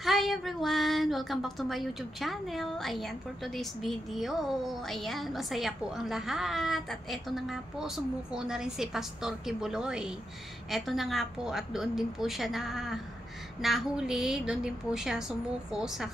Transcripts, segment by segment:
Hi everyone! Welcome back to my YouTube channel. Ayan, for today's video. Ayan, masaya po ang lahat. At eto na nga po, sumuko na rin si Pastor Kibuloy. Eto na nga po, at doon din po siya nahuli. Doon din po siya sumuko sa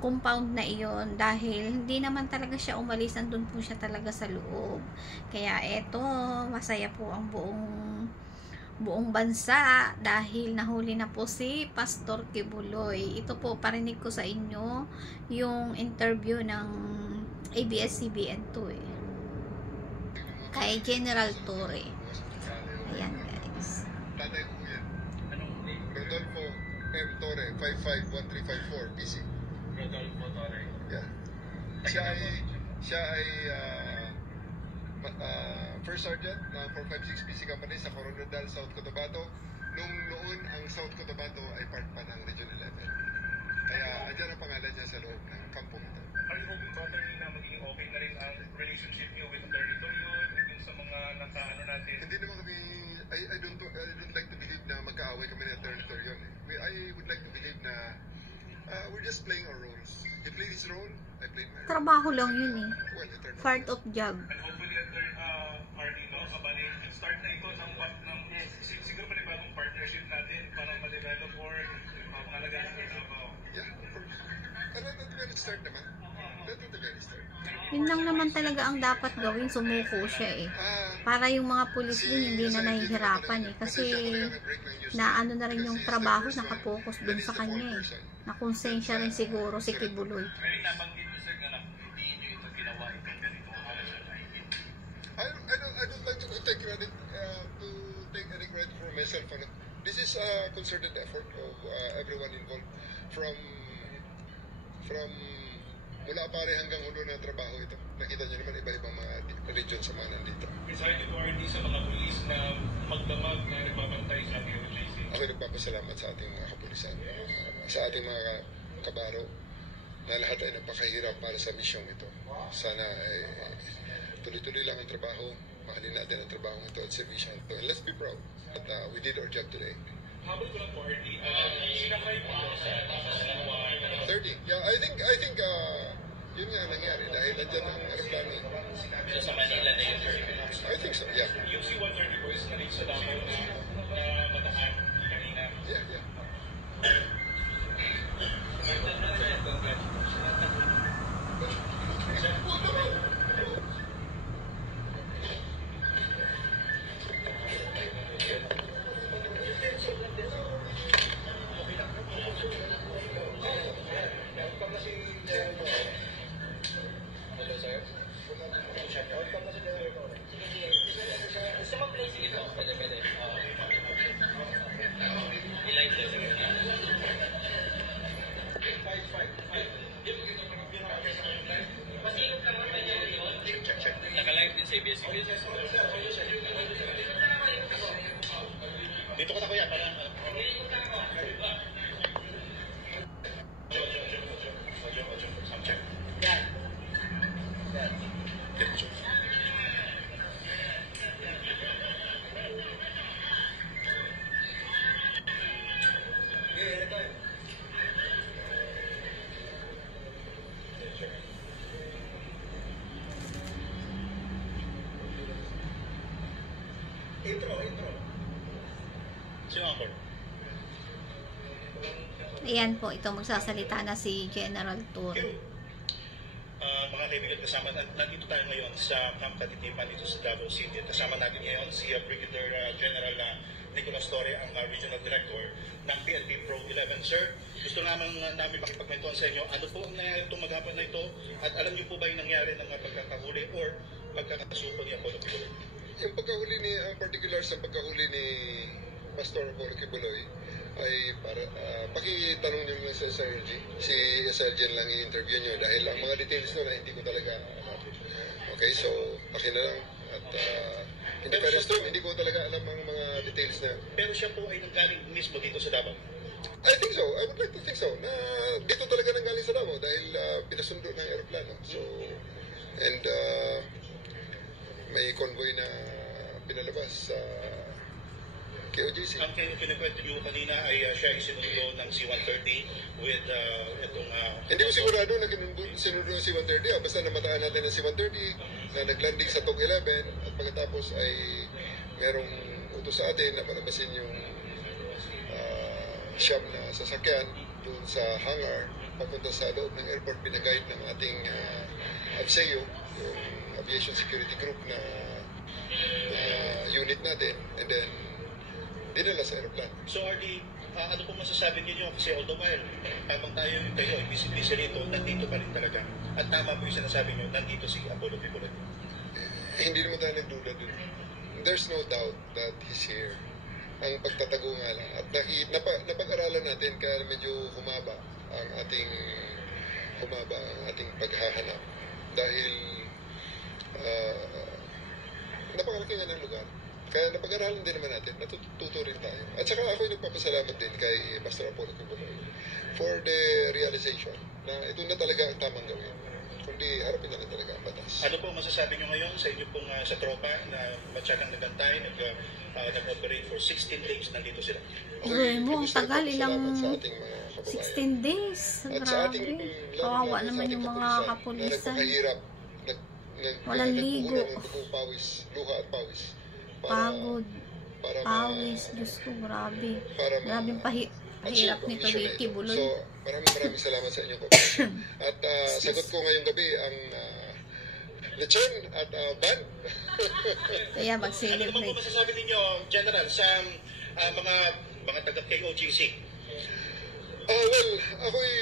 compound na iyon. Dahil hindi naman talaga siya umalis. Nandun po siya talaga sa loob. Kaya eto, masaya po ang buong bansa dahil nahuli na po si Pastor Kibuloy. Ito po, parinig ko sa inyo yung interview ng ABS-CBN 2 kay General Torre. Ayan guys. Tatay ko yan. Rodolfo M. Torre, 551354 PC. Rodolfo Torre. Yeah. Siya ay First Sergeant ng 456 PC Company sa Coronadal, South Cotabato. Noon ang South Cotabato ay part pa ng Region 11. Kaya andyan ang pangalan niya sa loob ng kampong ito. Are you hoping, Attorney, na magiging okay na rin ang relationship niyo with Attorney Toyo dun sa mga nakaano natin? Hindi naman kami, I don't like to believe na magkaaway kami ng Attorney Torion. I would like to believe na we're just playing our roles. He played his role, I played my role. Trabaho lang yun eh. Well, Part of job. And hopefully, Attorney, no, kabali, start na ito ng siguro panibagong partnership natin para ma-develop or pangalagaan ng trabaho. Yeah, of course. At the very start naman. At the very start. Yun lang naman talaga ang dapat gawin, sumuko siya eh. Para yung mga pulis din hindi na nahihirapan eh. Kasi na ano na rin yung trabaho, nakapokus dun sa kanya eh. Nakonsensya rin siguro si Kibuloy. May nabanggit mo, sir, na hindi nyo ito ginawa itong ganito. I don't like to take credit any credit for myself. This is a concerted effort of everyone involved from mula pare hanggang ulo ng trabaho ito. Nakita niyo naman iba-ibang mga region sa mga nandito. Besides authority sa mga pulis na magdamag na nagbabantay sa ating RJC. Ako nagpapasalamat sa ating mga kapulisan, sa ating mga kabaro, na lahat ay napakahirap para sa misyong ito. Sana ay tuloy-tuloy lang ang trabaho, mahalin natin ang trabaho ito at servisyon ito. And let's be proud that we did our job today. Habol ko lang po, RD, sinakay po sa 30. Yeah, I think yun nga nangyari dahil nandiyan ang aeroplano. So sa Manila na yun, I think so, yeah. yung C-130 po is nalit sa Davao na matahan kanina. Yeah. Naka-live din sa ABS-CBN. Dito ko na kuya, parang... Intro. Sino ako? Ayan po, ito magsasalita na si General Torre. Mga kaibigan, kasama nandito tayo ngayon sa Camp Katitipan dito sa Davao City. Kasama natin ngayon si Brigadier General Nicolas Torre, ang Regional Director ng PNP Pro 11. Sir, gusto naman namin makipagkwentuhan sa inyo, ano po ang nangyari itong maghapon na ito? At alam niyo po ba yung nangyari ng pagkakahuli or pagkakasuko ni Apollo Kibuloy? Yung pagkahuli ni, particular sa pagkahuli ni Pastor Apollo Kibuloy, ay para pakitanong niyo lang sa SRG. Si SRG lang i-interview niyo dahil ang mga details na hindi ko talaga okay, so paki na lang at hindi ka restro, hindi ko talaga alam ang mga details na. Pero siya po ay nanggaling mismo dito sa Davao? I think so. I would like to think so. Na dito talaga nanggaling sa Davao dahil pinasundo ng aeroplano. So, and may convoy na pinalabas sa KOJC. Ang kinikwento niyo kanina ay siya ay sinundo ng C-130 with itong... Hindi ko sigurado na sinundo ng C-130. Basta namataan natin ng C-130 na naglanding sa TOG 11 at pagkatapos ay merong utos sa atin na palabasin yung siyam na sasakyan doon sa hangar papunta sa loob ng airport. Pinaguide ng ating ABSEO, yung Aviation Security Group na unit natin, and then dinala sa aeroplano. So RD, ano po masasabi niyo? Kasi although habang kayo ay busy-busy rito, nandito pa rin talaga. At tama po yung sinasabi niyo, nandito si Apollo Kibuloy. Hindi naman tayo nagduda dun. There's no doubt that he's here. Ang pagtatago nga lang. At napag-aralan natin kaya medyo humaba ang ating paghahanap. Dahil napakalaki nga ng lugar. Kaya napag-aralan din naman natin, natututo rin tayo. At saka ako'y nagpapasalamat din kay Pastor Apollo Kibuloy for the realization na ito na talaga ang tamang gawin. Kundi harapin na lang talaga ang batas. Ano po masasabi niyo ngayon sa inyo pong sa tropa na matyagang nagantay, nag-operate for 16 days, nandito sila? Uy mo, ang tagal, ilang Sa ating mga kababayan. 16 days. At sa ating, Grabe. Kawawa naman yung mga kapulisan. Nagpakahirap. Walang ligo. Pawis, luha at pawis. Pagod. Para Pawis. Diyos ko, grabe. Grabing pahirap nito ni Kibuloy. So, maraming salamat sa inyong cooperation. At sagot ko ngayong gabi ang lechon at ban. Kaya Ano po mag-celebrate. masasabi ninyo, General, sa mga taga-KOGC? Well, ako'y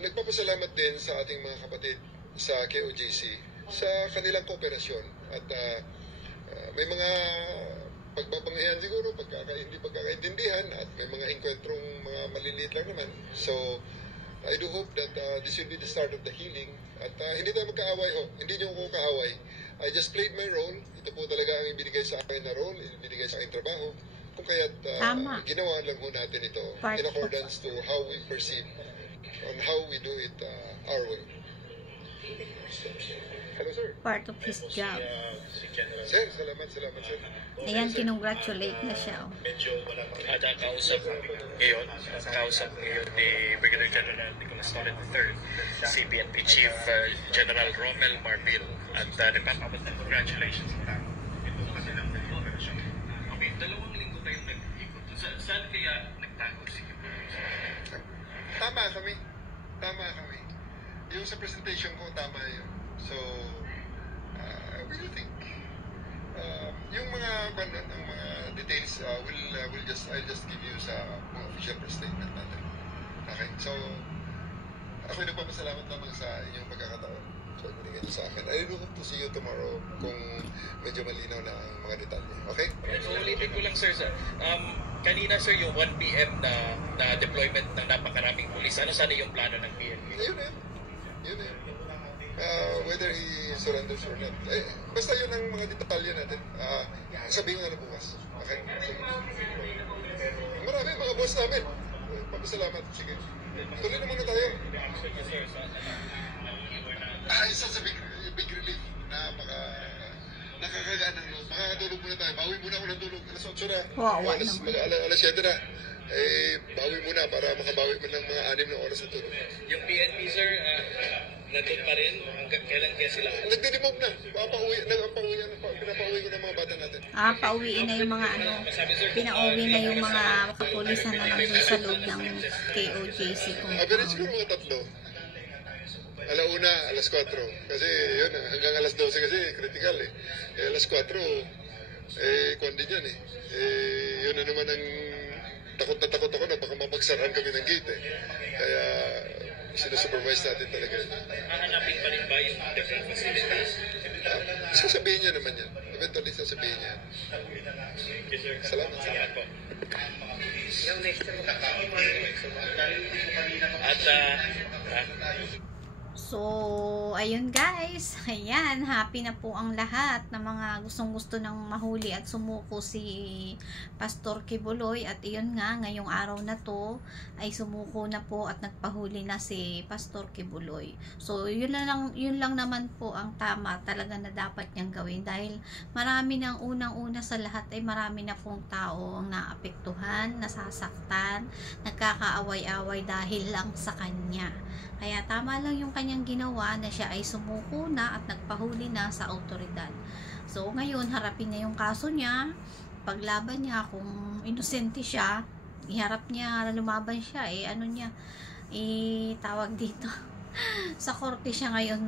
nagpapasalamat din sa ating mga kapatid sa KOJC sa kanilang kooperasyon. At may mga pagbabanghayan siguro, hindi pagkakaintindihan, at may mga engkwentrong mga maliliit lang naman. So, I do hope that this will be the start of the healing. At hindi tayo magkaaway ho. Hindi niyo ko kaaway. I just played my role. Ito po talaga ang ibinigay sa akin na role, ibinigay sa aking trabaho. Kung kaya't ginawa lang ho natin ito in accordance to how we perceive on how we do it our way. Hello, sir. Part of his job. Si General. Sir, salamat, sir. Ayan, kinongratulate na siya. Medyo wala pang Kausap ngayon ni Brigadier General Nicolas Torre III, si PNP Chief General Romel Marbil, at nagpapabot ng congratulations sa tao. Ito sa kanilang operasyon. Okay, 2 linggo tayong nag-ikot. Saan kaya nagtago si Kibuloy? Tama kami. Yung sa presentation ko, tama yun. So, what do you think? Yung mga details, I'll just give you sa mga official press statement natin. Okay, so, ako'y nagpapasalamat lamang sa inyong pagkakataon. So, binigay niyo sa akin. I do hope to see you tomorrow kung medyo malinaw na ang mga detalye. Okay? So, ulitin ko lang, sir. Kanina, sir, yung 1 p.m. na deployment ng napakaraming pulis, ano sana yung plano ng PNP? Yun eh. Whether he surrenders or not. Basta yun ang mga detalye natin. Sabihin nga na bukas. Okay? Sige. Marami mga boss namin. Papasalamat. Sige. Tuloy na muna tayo. Isa sa big relief na nakakagaan ng loob. Makakatulog muna tayo. Bawi muna ako ng tulog. Alas 8 na. Wawa Alas 7 na. Bawi muna para makabawi mo ng mga 6 na oras na tulog. Yung PNP, sir, nandun pa rin? Kailan kaya sila? Nagdidimog na. Pinapauwi ko ng mga bata natin. Pauwiin na yung mga pinauwi na yung mga kapulisan na nandun sa loob ng KOJC Average ko compound. mga 3. Alauna, alas 4. Kasi yun, hanggang alas 12 kasi critical eh. Alas 4, kwan din yan eh. Yun na naman ang takot ako na baka mapagsaran kami ng gate eh. Kaya sinusupervise natin talaga. Hahanapin pa rin ba yung different facilities? Sasabihin niya naman yan. Eventually sasabihin niya. Salamat. Po. At So, ayun guys, ayan, happy na po ang lahat ng mga gustong-gusto ng mahuli at sumuko si Pastor Kibuloy. At iyon nga, ngayong araw na to ay sumuko na po at nagpahuli na si Pastor Kibuloy. So, yun lang naman po ang tama talaga na dapat niyang gawin, dahil marami nang unang-una sa lahat ay marami na pong tao ang naapektuhan, nasasaktan, nagkakaaway-away dahil lang sa kanya. Kaya tama lang yung kanyang ginawa na siya ay sumuko na at nagpahuli na sa autoridad. So ngayon, harapin niya yung kaso niya, paglaban niya. Kung inosente siya, iharap niya, lumaban siya, tawag dito sa korte siya ngayon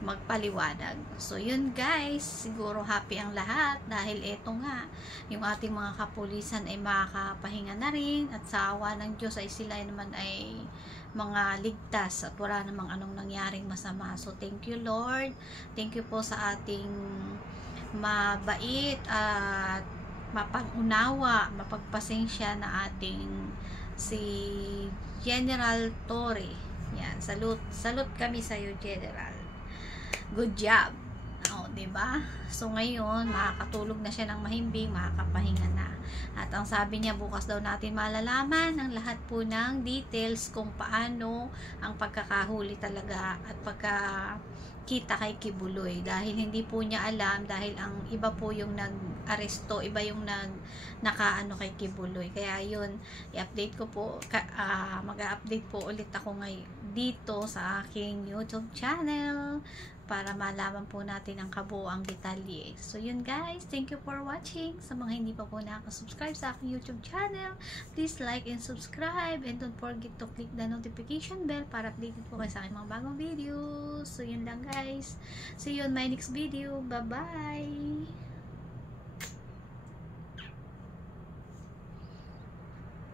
magpaliwanag. So yun guys, siguro happy ang lahat dahil eto nga, yung ating mga kapulisan ay makakapahinga na rin, at sa awa ng Diyos ay sila naman ay mga ligtas at wala namang anong nangyaring masama. So thank you Lord, thank you po sa ating mabait at mapag-unawa, mapagpasensya na ating si General Torre. Yan, salute kami sa iyo General, good job. Diba? So ngayon, makakatulog na siya ng mahimbing, makakapahinga na. At ang sabi niya, bukas daw natin malalaman ang lahat po ng details kung paano ang pagkakahuli talaga at pagkakita kay Kibuloy, dahil hindi po niya alam, dahil ang iba po yung nag-aresto, iba yung nakaano kay Kibuloy. Kaya yun, i-update ko po, mag-update po ulit ako dito sa aking YouTube channel para malaman po natin ang kabuuang detalye. So yun guys, thank you for watching. Sa mga hindi pa po nakasubscribe sa aking YouTube channel, please like and subscribe, and don't forget to click the notification bell para updated po kayo sa aking mga bagong videos. So yun lang guys, see you on my next video. Bye bye.